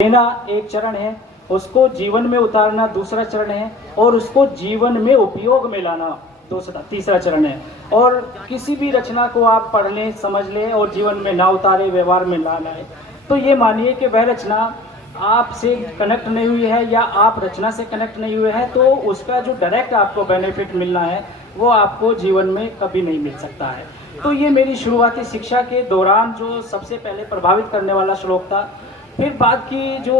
लेना एक चरण है, उसको जीवन में उतारना दूसरा चरण है और उसको जीवन में उपयोग में लाना तीसरा चरण है। और किसी भी रचना को आप पढ़ लें, समझ लें और जीवन में ना उतारे, व्यवहार में ना लाए, तो ये मानिए कि वह रचना आपसे कनेक्ट नहीं हुई है या आप रचना से कनेक्ट नहीं हुए हैं, तो उसका जो डायरेक्ट आपको बेनिफिट मिलना है वो आपको जीवन में कभी नहीं मिल सकता है। तो ये मेरी शुरुआती शिक्षा के दौरान जो सबसे पहले प्रभावित करने वाला श्लोक था। फिर बाद की जो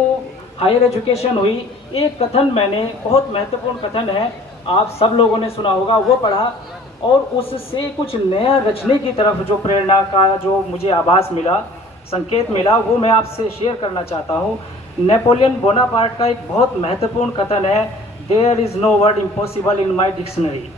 हायर एजुकेशन हुई, एक कथन मैंने, बहुत महत्वपूर्ण कथन है, आप सब लोगों ने सुना होगा, वो पढ़ा और उससे कुछ नया रचने की तरफ जो प्रेरणा का जो मुझे आभास मिला, संकेत मिला, वो मैं आपसे शेयर करना चाहता हूँ। नेपोलियन बोनापार्ट का एक बहुत महत्वपूर्ण कथन है, there is no word impossible in my dictionary.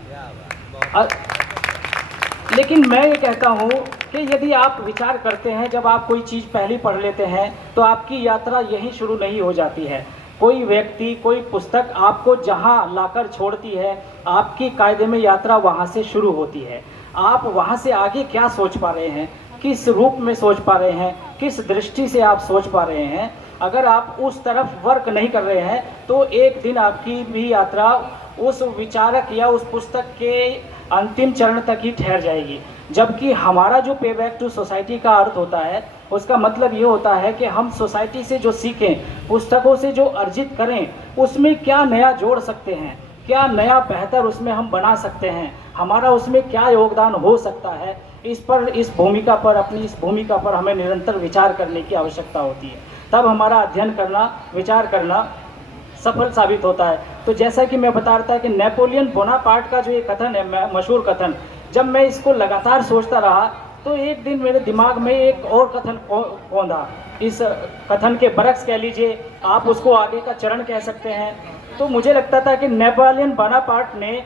लेकिन मैं ये कहता हूँ कि यदि आप विचार करते हैं, जब आप कोई चीज़ पहली पढ़ लेते हैं तो आपकी यात्रा यहीं शुरू नहीं हो जाती है। कोई व्यक्ति, कोई पुस्तक आपको जहाँ लाकर छोड़ती है, आपकी कायदे में यात्रा वहाँ से शुरू होती है। आप वहाँ से आगे क्या सोच पा रहे हैं, किस रूप में सोच पा रहे हैं, किस दृष्टि से आप सोच पा रहे हैं, अगर आप उस तरफ वर्क नहीं कर रहे हैं तो एक दिन आपकी भी यात्रा उस विचारक या उस पुस्तक के अंतिम चरण तक ही ठहर जाएगी। जबकि हमारा जो पे बैक टू सोसाइटी का अर्थ होता है, उसका मतलब ये होता है कि हम सोसाइटी से जो सीखें, पुस्तकों से जो अर्जित करें, उसमें क्या नया जोड़ सकते हैं, क्या नया बेहतर उसमें हम बना सकते हैं, हमारा उसमें क्या योगदान हो सकता है, इस भूमिका पर, अपनी इस भूमिका पर हमें निरंतर विचार करने की आवश्यकता होती है। तब हमारा अध्ययन करना, विचार करना सफल साबित होता है। तो जैसा कि मैं बता रहा था कि नेपोलियन बोनापार्ट का जो ये कथन है, मशहूर कथन, जब मैं इसको लगातार सोचता रहा तो एक दिन मेरे दिमाग में एक और कथन कौंधा। इस कथन के बरक्स कह लीजिए, आप उसको आगे का चरण कह सकते हैं। तो मुझे लगता था कि नेपोलियन बोनापार्ट ने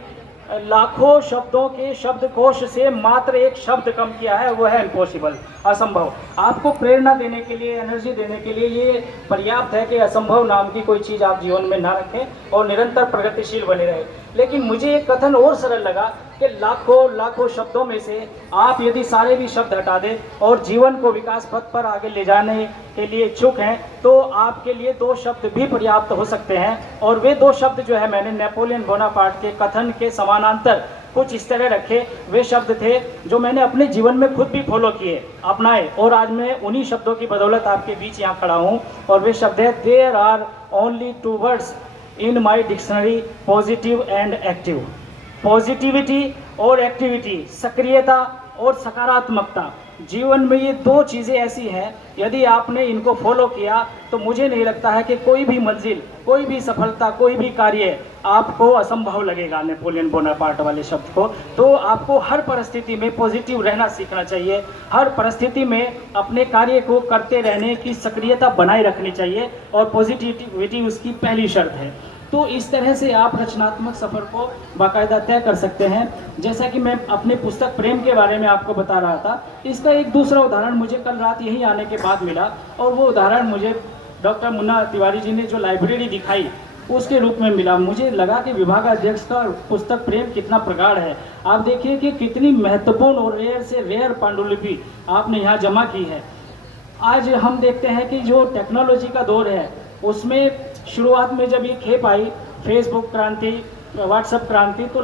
लाखों शब्दों के शब्दकोश से मात्र एक शब्द कम किया है, वो है इम्पॉसिबल, असंभव। आपको प्रेरणा देने के लिए, एनर्जी देने के लिए ये पर्याप्त है कि असंभव नाम की कोई चीज़ आप जीवन में ना रखें और निरंतर प्रगतिशील बने रहे। लेकिन मुझे एक कथन और सरल लगा कि लाखों शब्दों में से आप यदि सारे भी शब्द हटा दें और जीवन को विकास पथ पर आगे ले जाने के लिए इच्छुक हैं, तो आपके लिए 2 शब्द भी पर्याप्त हो सकते हैं। और वे 2 शब्द जो है, मैंने नेपोलियन बोनापार्ट के कथन के समानांतर कुछ इस तरह रखे। वे शब्द थे जो मैंने अपने जीवन में खुद भी फॉलो किए, अपनाए, और आज मैं उन्हीं शब्दों की बदौलत आपके बीच यहाँ खड़ा हूँ। और वे शब्द है, there are only 2 words in my dictionary, positive and active. Positivity और एक्टिविटी, सक्रियता और सकारात्मकता, जीवन में ये 2 चीज़ें ऐसी हैं, यदि आपने इनको फॉलो किया तो मुझे नहीं लगता है कि कोई भी मंजिल, कोई भी सफलता, कोई भी कार्य आपको असंभव लगेगा। नेपोलियन बोनापार्ट वाले शब्द को, तो आपको हर परिस्थिति में पॉजिटिव रहना सीखना चाहिए, हर परिस्थिति में अपने कार्य को करते रहने की सक्रियता बनाए रखनी चाहिए और पॉजिटिविटी उसकी पहली शर्त है। तो इस तरह से आप रचनात्मक सफ़र को बाकायदा तय कर सकते हैं। जैसा कि मैं अपने पुस्तक प्रेम के बारे में आपको बता रहा था, इसका एक दूसरा उदाहरण मुझे कल रात यहीं आने के बाद मिला, और वो उदाहरण मुझे डॉक्टर मुन्ना तिवारी जी ने जो लाइब्रेरी दिखाई उसके रूप में मिला। मुझे लगा कि विभागाध्यक्ष का पुस्तक प्रेम कितना प्रगाढ़ है। आप देखिए कि कितनी महत्वपूर्ण और रेयर से रेयर पांडुलिपि आपने यहाँ जमा की है। आज हम देखते हैं कि जो टेक्नोलॉजी का दौर है, उसमें शुरुआत में जब ये खेप आई, फेसबुक क्रांति, व्हाट्सएप क्रांति, तो